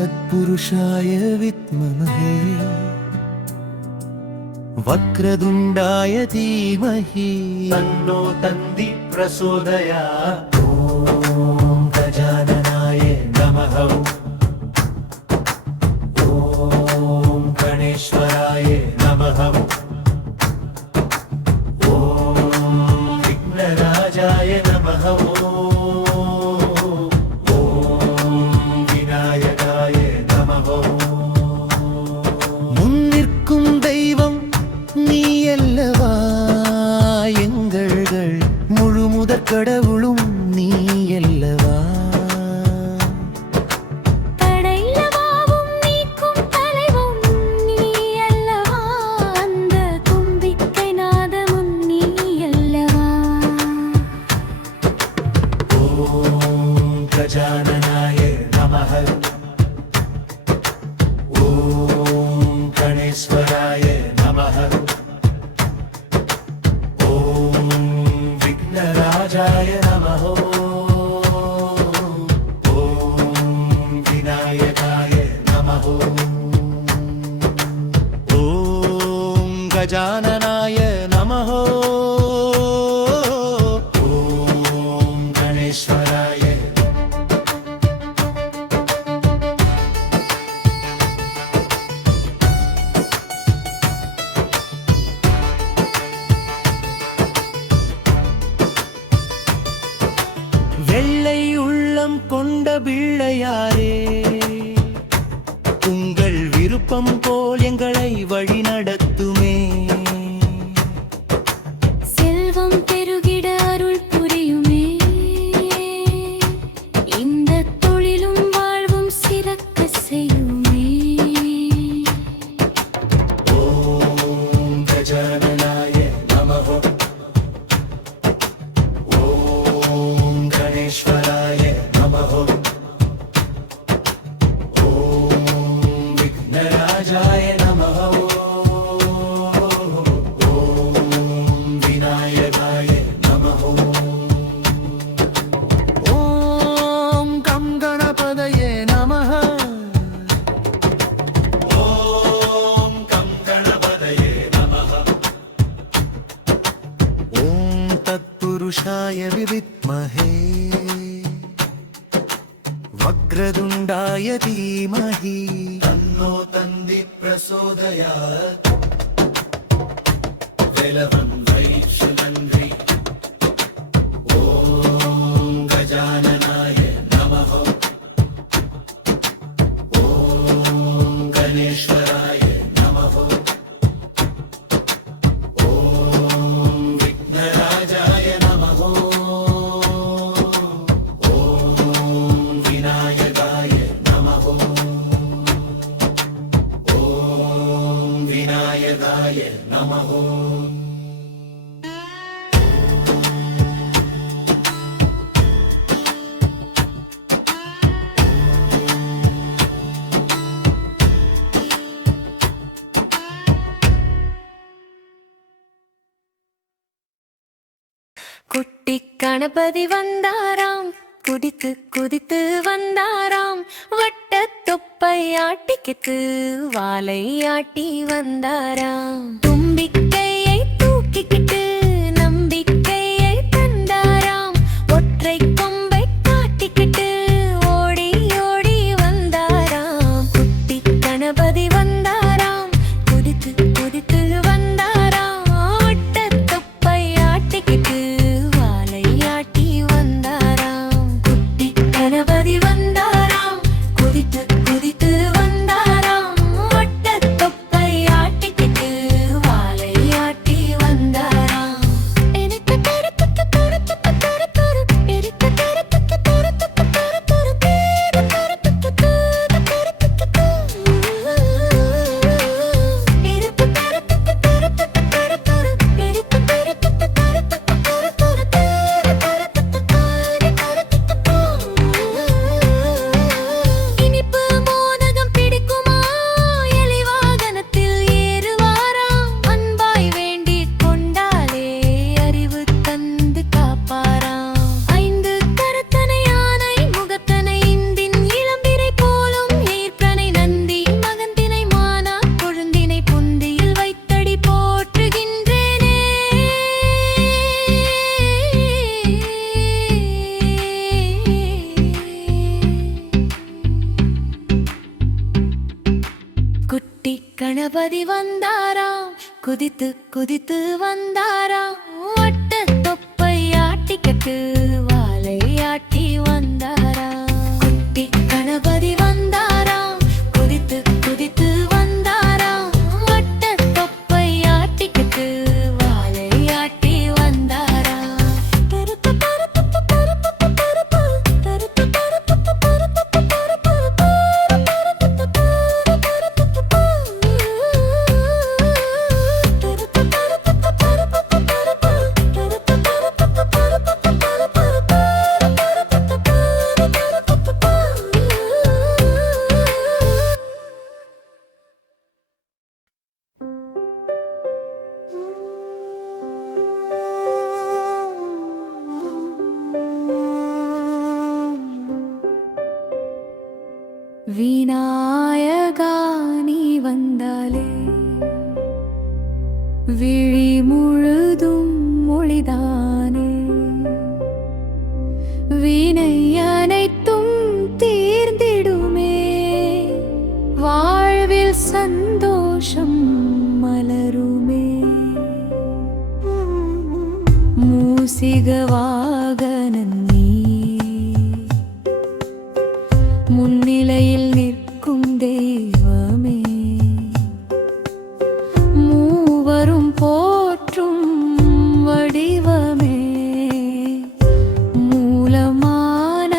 तत्पुरुषाय विद्महे वक्रतुण्डाय धीमहि तन्नो तन्ति प्रचोदयात्। ॐ गजाननाय नमः। ॐ गणेश्वराय नमः। ॐ विघ्नराजाय नमः। கடவுளும் நீ அல்லவா, தடையில்லவாவும் நீக்கும் தலைவும் நீ அல்லவா, அந்த தும்பிக்கை நாதமும் நீ அல்லவா. ஓம் கஜானனாய நமः. ஓம் கணேஸ்வராய நமः. राजाय नमः। ॐ विनायकाय नमः। ॐ गजाननाय नमः। ॐ गणेश्वराय। வெள்ளை உள்ளம் கொண்ட பிள்ளையாரே, உங்கள் விருப்பம் போல் எங்களை வழி நடத்துமே. செல்வம் பெருகிட அருள் புரியுமே, இந்த தொழிலும் வாழ்வும் சிறக்க செய்யுமே. ஓம் கஜானனாய நமः. गणेश्वराय नमः। ॐ विघ्नराजाय नमः। ॐ विनायकाय नमः। ॐ गं गणपतये नमः। ॐ गं गणपतये नमः। ॐ तत्पुरुषाय विद्महे वक्रतुण्डाय धीमहि तन्नो तन्ति प्रचोदयात्। वेलवन् वैश्वनन्द्रि। ॐ गजाननाय नमः। ॐ गणेश्वराय नमः। ॐ विघ्नराजाय नमः। विनायकाय नमः। ॐ विनायकाय नमः। குட்டி கணபதி வந்தாராம், குதித்து குதித்து வந்தாராம், வட்ட தொப்பை ஆட்டிக்கிட்டு வாலை ஆட்டி வந்தாராம். தும்பிக்கையை தூக்கிக்கிட்டு நம்பிக்கையை தந்தாராம், ஒற்றை கொம்பை காட்டிக்கிட்டு ஓடி ஓடி வந்தாராம். குட்டி கணபதி வந்தாராம், குதித்து குதித்து வந்தாராம், வட்ட தொப்பை ஆட்டிக்கிட்டு வாலை ஆட்டி வந்தாராம். குட்டி கணபதி வந்தாராம், குதித்து குதித்து வந்தாராம், வட்ட தொப்பை ஆட்டிக்கிட்டு வாலை ஆட்டி வந்தாராம். கணபதி வந்தாராம் குதித்து குதித்து வந்தாராம் வட்ட தொப்பை ஆட்டிக்கிட்டு வாலை ஆட்டி வந்தாராம் குட்டி கணபதி வந்தாராம் குதித்து குதித்து வந்தாராம் வட்ட தொப்பை ஆட்டிக்கிட்டு வாலை ஆட்டி வந்தாராம் பருப்பு பருப்பு பருப்பு பருப்பு பருப்பு பருப்பு பருப்பு பருப்பு விநாயகா நீ வந்தாலே விழி முழுதும் மொழிதானே வினை அனைத்தும் தீர்ந்திடுமே வாழ்வில் சந்தோஷம் மலருமே மூசிக வாகனன் நீ முன்னிலையில் நிற்கும் தெய்வமே மூவரும் போற்றும் வடிவமே மூலமான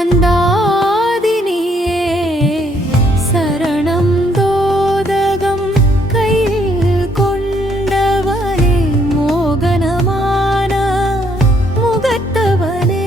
அந்தாதினியே சரணம் தோதகம் கையில் கொண்டவனே மோகனமான முகத்தவனே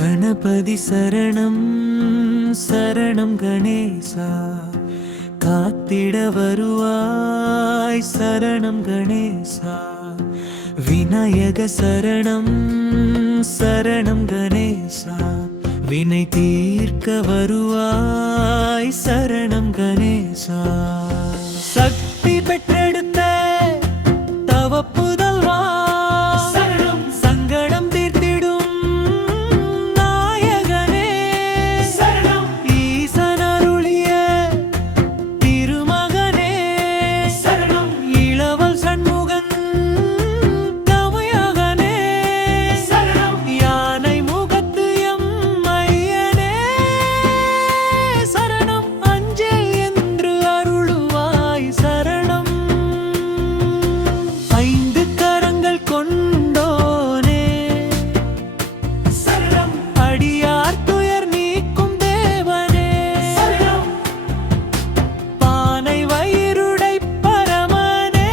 கணபதி சரணம் சரணம் கணேசா, காத்திட வருவாய் சரணம் கணேசா. விநாயக சரணம் சரணம் கணேசா, வினை தீர்க்க வருவாய் சரணம் கணேசா. சக்தி பெற்றெடுத்த தவ புதல்வா சரணம், சங்கடம் தீர்த்திடும் நாயகனே சரணம், ஈசன் அருளிய திருமகனே சரணம், இளவல் சண்முகன் தமையகனே சரணம், யானை முகத்து எம் ஐயனே சரணம், அஞ்சேல் என்று அருளுவாய் சரணம். ஐந்து கரங்கள் கொண்டோனே சரணம், அடியார் துயர் நீக்கும் தேவனே சரணம், பானை வயிறுடை பரமனே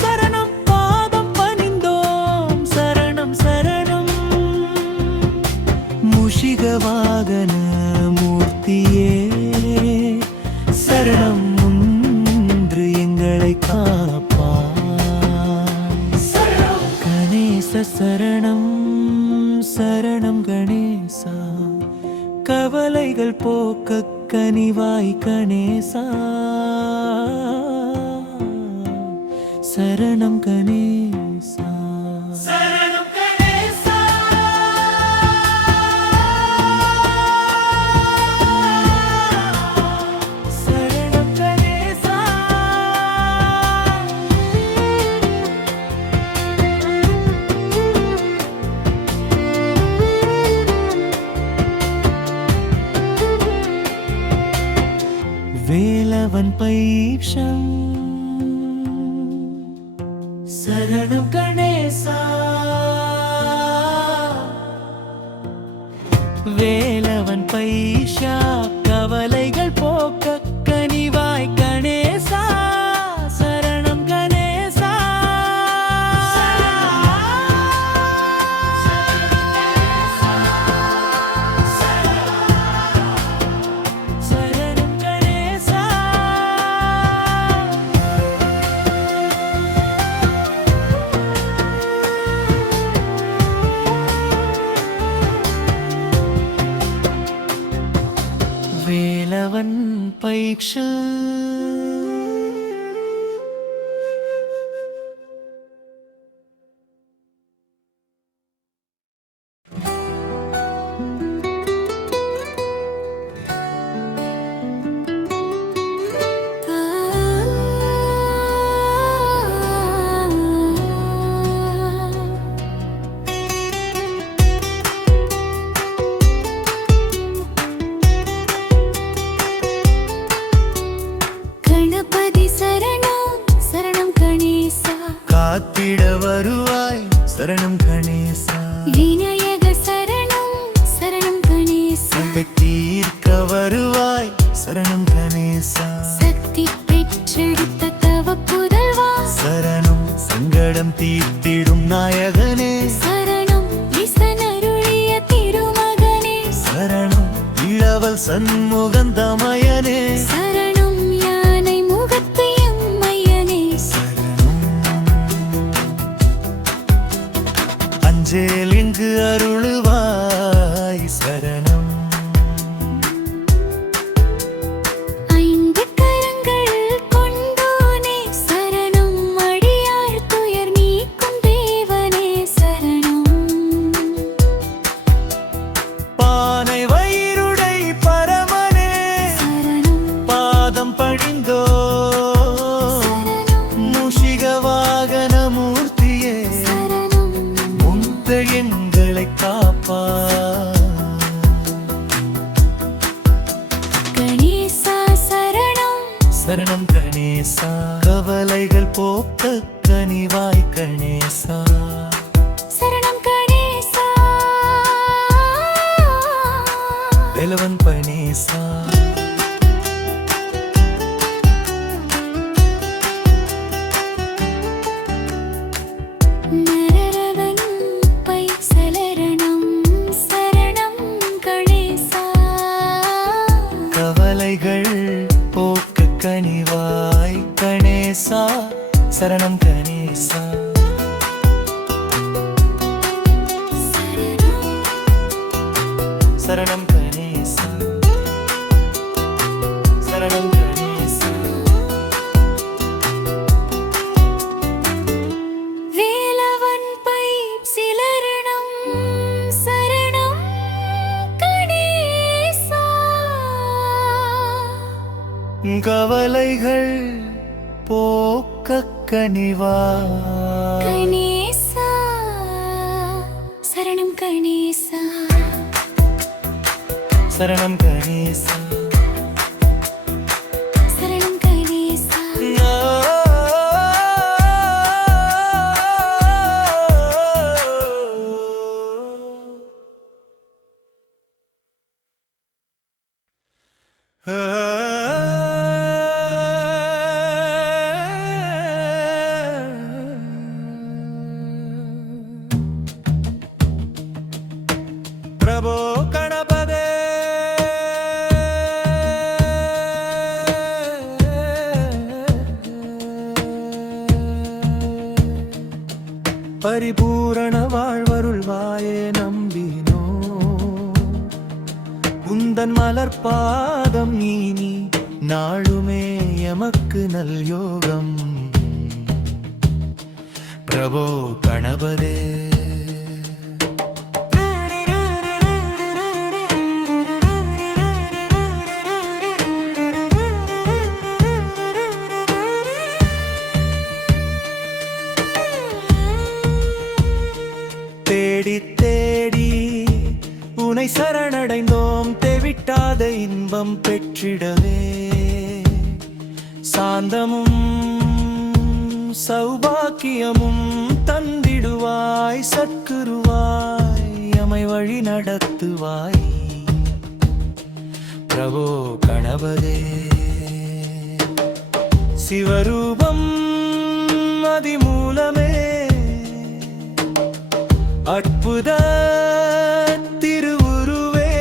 சரணம், பாதம் பணிந்தோம் சரணம் சரணம். முஷிக வாகன மூர்த்தியே சரணம், முன்று எங்களை காப்பாய் சரணம். கணேச சரணம் சரணம் கணேசா, கவலைகள் போக்க கனிவாய் கணேசா சரணம் கணேசா. சரணம் கணேசா, சரணம் கணேசா. வேலவன் பைஷம் சரணம் கணேசா, வேலவன் பைஷா, கவலைகள் போக்க கனிவாய் கணேசா சரணம் கணேசா. சரணம் கணேசா, வேலவன் பைக்ஷ கணபதி சரணம் சரணம் கணேசா, காத்திட வருவாய் சரணம் கணேசா. விநாயக சரணம் சரணம் கணேசா, தீர்க்க வருவாய் சரணம் கணேசா. சக்தி பெற்றெடுத்த தவ புதல்வா சரணம், சங்கடம் தீர்த்திடும் நாயகனே சரணம், ஈசன் அருளிய திருமகனே சரணம், இளவல் சண்முகன் தமையனே சரணம், யானை முகத்து எம் ஐயனே சரணம், அஞ்சேல் இங்கு அருளுவாய் சரணம். ஐந்து கரங்கள் கொண்டோனே சரணம், அடியார் துயர் நீக்கும் தேவனே சரணம், பானை வயிறுடை பரமனே சரணம் பாதம் பழிந்தோ, சரணம் முஷிக வாகன மூர்த்தியே சரணம், முந்த எங்களை காப்பாய் கணேசா சரணம் சரணம் கணேசா, கவலைகள் போக்க கனிவாய் கணேசா சரணம் கணேசா. வேலவன் பனேசா. நரரவன் பை சலரணம் கணேசா சரணம் கணேசா சரணம் கணேசா வேலவன் பை சிலரணம் சரணம் கணேசா கவலைகள் போக்க கனிவா கணேசா சரணம் கணேசா சரணம் கணேசா சரணம் கணேசா பிரபோ கணபதே பரிபூரண வாழ்வருள்வாயே நம்பினோ உந்தன் மலர்பாதம் நீ நாளுமே எமக்கு நல் யோகம் பிரபோ கணபதே தேடி தேடி உனை சரணடைந்தோம் தேவிட்டாத இன்பம் பெற்றிடவே சாந்தமும் சௌபாக்கியமும் தந்திடுவாய் சத்குருவாய் எமை வழி நடத்துவாய் பிரபோ கணபதே சிவரூபம் அதிமூலமே அற்புத திருவுருவே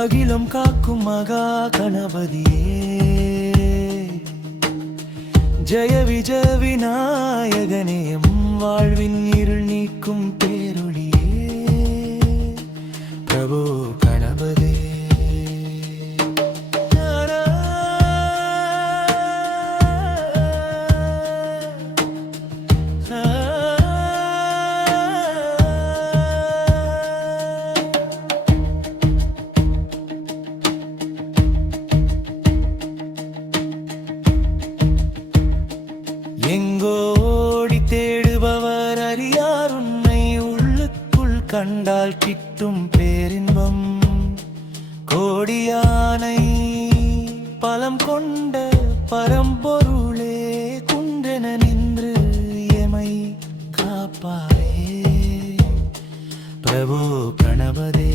அகிலம் காக்கும் மகா கணபதியே ஜெய விஜய விநாயகனே வாழ்வின் இருள் நீக்கும் பேரொளியே பிரபு கணபதே எங்கோடி தேடுபவர் அறியார் உன்னை உள்ளுக்குள் கண்டால் கிட்டும் பேரின்பம் கோடியானை பலம் கொண்ட பரம்பொருளே குன்றென நின்று எமை காப்பாயே பிரபு கணபதே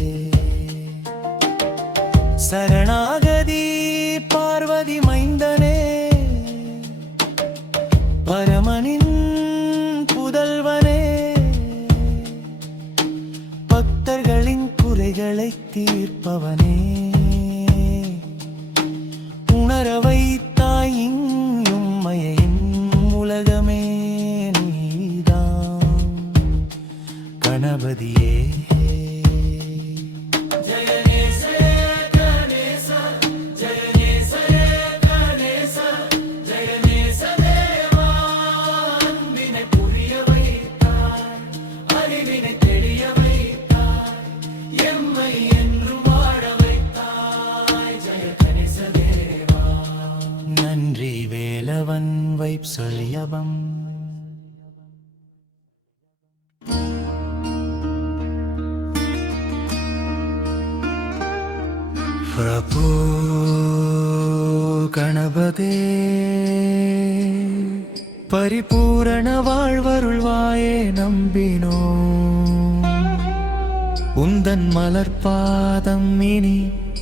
சரணாகதி பார்வதி மைந்தனே பரமனின் புதல்வனே பக்தர்களின் குறைகளை தீர்ப்பவனே உணர வைத்தாய் இங்கும் மயையின் உலகமே நீதான் கணபதியே நன்றி வேலவன் வைப் சொல்லியபம் பிரபு கணபதே பரிபூரண வாழ்வருள்வாயே நம்பினோ உந்தன் மலர்பாதம் இனி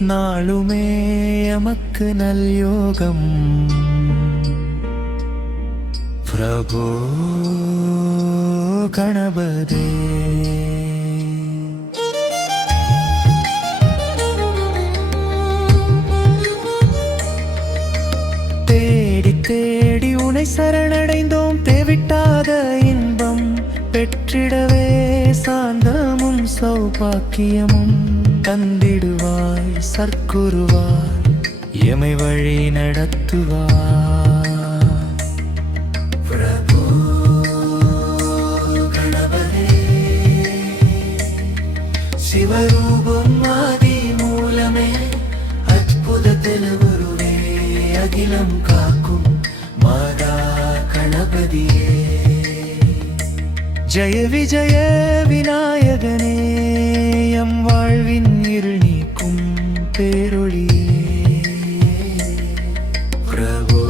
நாளுமே எமக்கு நல் யோகம் பிரபு கணபதே தேடி தேடி உனை சரணடைந்தோம் தேவிட்டாத இன்பம் பெற்றிடவே சாந்தமும் சௌபாக்கியமும் தந்திடுவாய் சற்குருவாய் எமை வழி நடத்துவார் பிரபு கணபதே சிவரூபம் ஆதி மூலமே அற்புத தெலுவருவே அகிலம் காக்கும் மாதா கணபதியே ஜெய விஜய விநாயகனே எம் வாழ்வின் இருள் நீக்கும் பேரொளியே பிரபு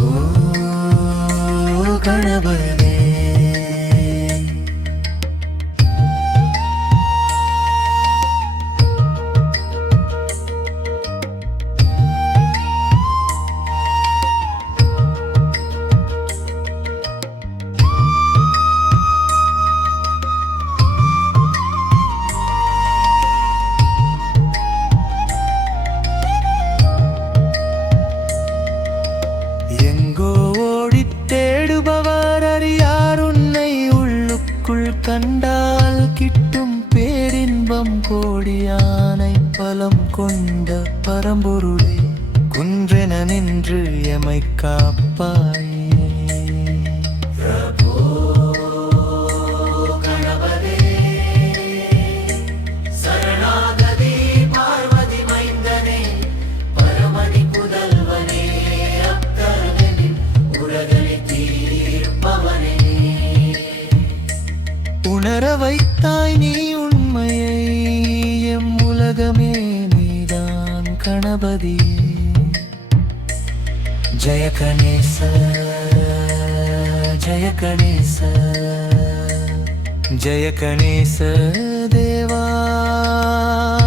கணபதே கண்டால் கிட்டும் பேரின்பம் கோடியானை பலம் கொண்ட பரம்பொருளே குன்றென நின்று எமை காப்பாயே பிரபு கணபதே சரணாகதி பார்வதி மைந்தனே பரமணி புதல்வனே அப்தர்வனின் உலகனை தீர்ப்பவனே உணர வைத்தாய் நீ உண்மையை எம் உலகமே நீதான் கணபதியே ஜெய கணேச ஜெய கணேச ஜெய கணேச தேவா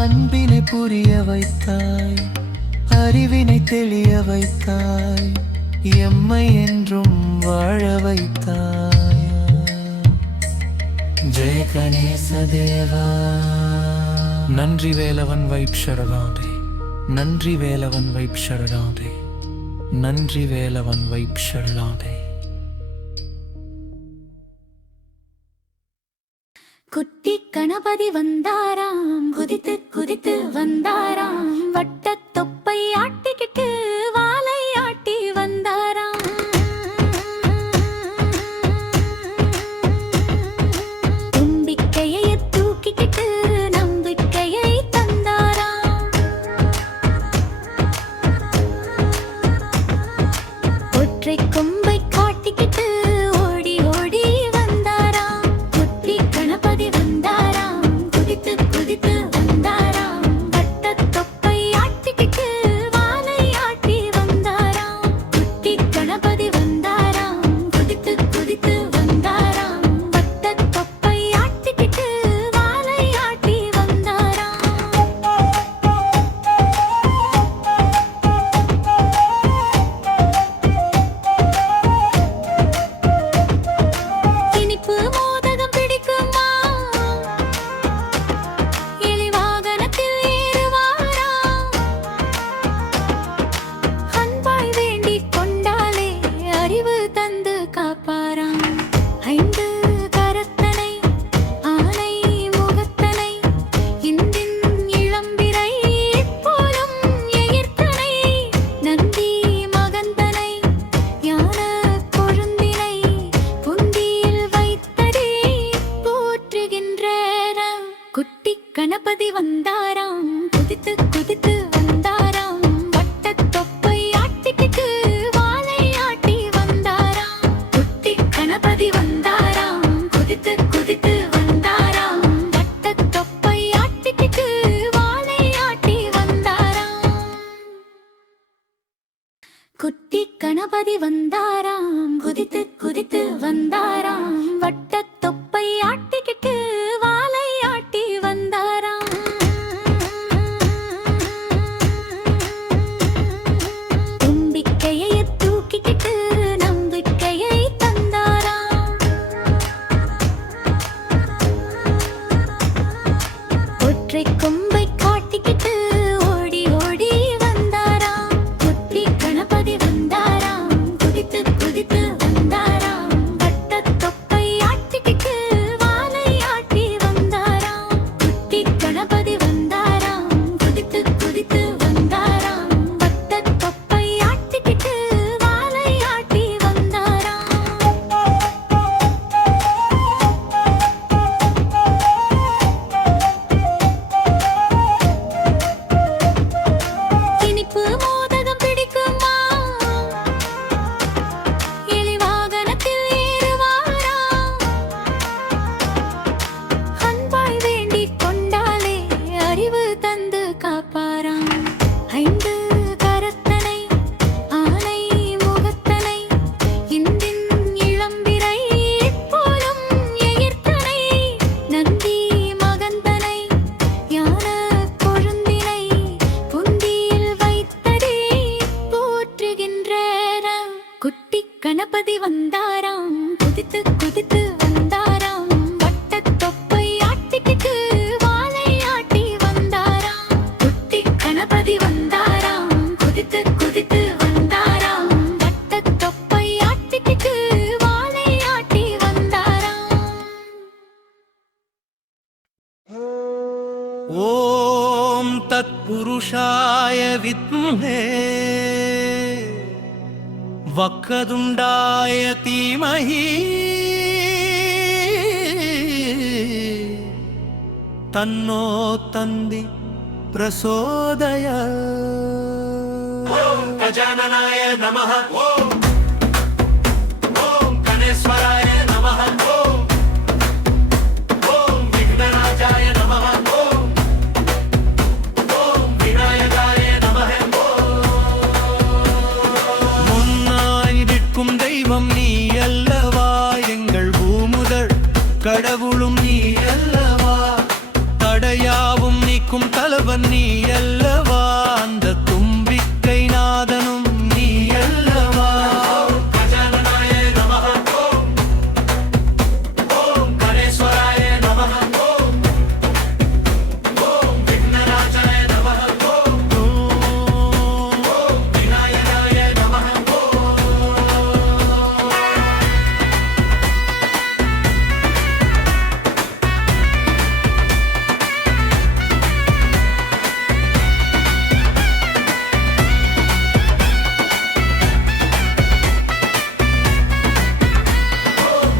அன்பினை புரிய வைத்தாய் அறிவினை தெளிய வைத்தாய் எம்மை என்றும் வாழ வைத்தாய் ஜெய கணேச தேவா நன்றி வேலவன் வைப் சரணாதே நன்றி வேலவன் வைப் சரணாதே நன்றி வேலவன் வைப் சரணாதே குட்டி கணபதி வந்தாராம் குதித்து குதித்து வந்தாராம் வட்டத் தொப்பை ஆட்டிக்கிட்டு வாலை ஆட்டி வந்தாராம் தும்பிக்கையை தூக்கிக்கிட்டு நம்பிக்கையை தந்தாராம் ஒற்றை கொம்பை காட்டிக்கிட்டு ஓடி ஓடி வந்தாராம் குட்டி கணபதி வந்தாராம் குதித்து குதித்து வந்தாராம் வட்டத் தொப்பை ஆட்டிக்கிட்டு வாலை ஆட்டி तत्पुरुषाय विद्महे वक्रतुण्डाय धीमहि तन्नो तन्दी प्रचोदयात्। ओम गजाननाय नमः। ओम गणेश्वराय नमः। ओम विघ्नराजाय नमः। ओम विनायकाय नमः। முன்னாய் நிற்கும் தெய்வம் நீ அல்லவா, எங்கள் பூமுதல் கடவுளும் நீ அல்லவா, தடையாவும் நீக்கும் தலைவன் நீ அல்லவா, அந்த தும்பிக்கை நாதனும் நீ அல்லவா. गजाननाय नमः। ओम गणेश्वराय नमः। ओम विघ्नराजाय नमः। ओम विनायकाय नमः।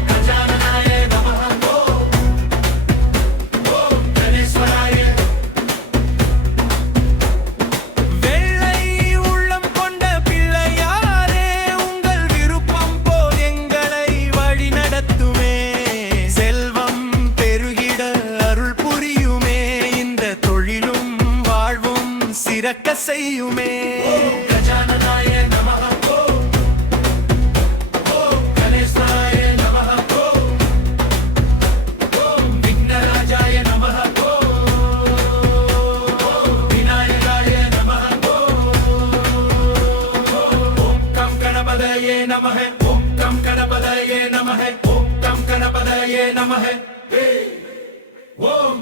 गजाननाय नमः। ओम गणेश्वराय। வெள்ளை உள்ளம் கொண்ட பிள்ளையாரே, உங்கள் விருப்பம் போல் எங்களை வழி நடத்துமே, செல்வம் பெருகிட அருள் புரியுமே, இந்த தொழிலும் வாழ்வும் சிறக்க செய்யுமே. गजाननाय नमः। ओम गणेश्वराय नमः। ओम विघ्नराजाय नमः। ओम विनायकाय नमः। ओम कं गणपतये नमः। ओम कं गणपतये नमः। ओम कं गणपतये नमः। ओम